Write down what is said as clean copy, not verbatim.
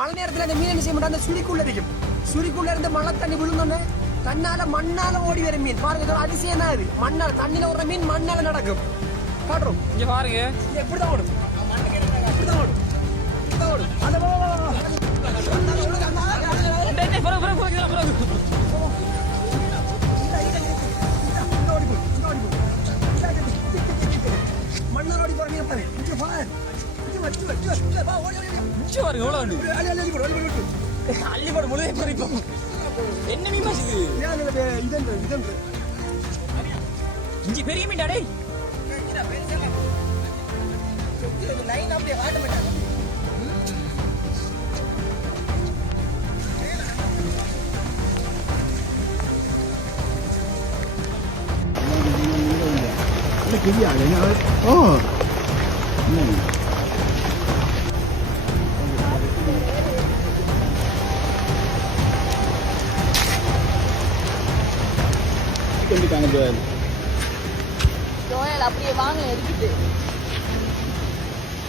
மழை நேரத்துல அந்த மீன் என்ன செய்ய மாட்டா அந்த சுழிக்குள்ள இருக்கும். சுழிக்குள்ள இருந்து மழை தண்ணி விழுந்தோன்னே தன்னால மண்ணால ஓடி வரும் மீன். பாருங்க இதோட அதிசயம் தான் இது. மண்ணால தண்ணியில ஒரு மீன் மண்ணால நடக்கும். காட்டுறோம் இங்க பாருங்க. எப்படிதான் ஓடும்? இப்படிதான் ஓடும். இப்படிதான் ஓடும். அத மண்ணாடி போற மீன் பாரு. இங்க பாரு. அள்ளிப்பட முழுவே பறிப்போம். என்ன மீன் மாசுது? இஞ்சி பெரிய மீன் டே. லைன் அப்படியே வாட்ட மாட்டாங்க. Oh. ஜோயல் அப்படியே வாங்க இருக்குது.